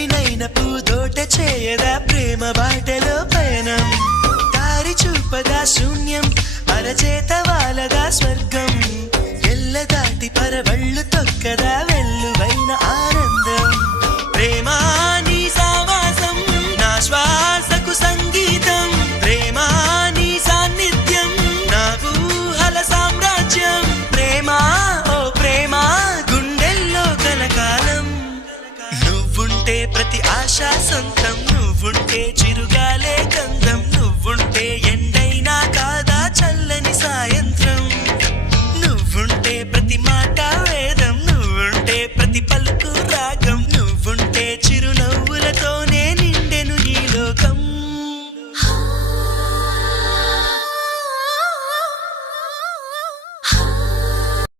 చదివినైన పూదోట చేయదా ప్రేమ బాటలో పయనం? దారి చూపదా శూన్యం అరచేత వాలదా స్వర్గం? ఎల్ల దాటి పరవళ్ళు తొక్కదా ఆశ సొంతం నువ్వుంటే చిరుగా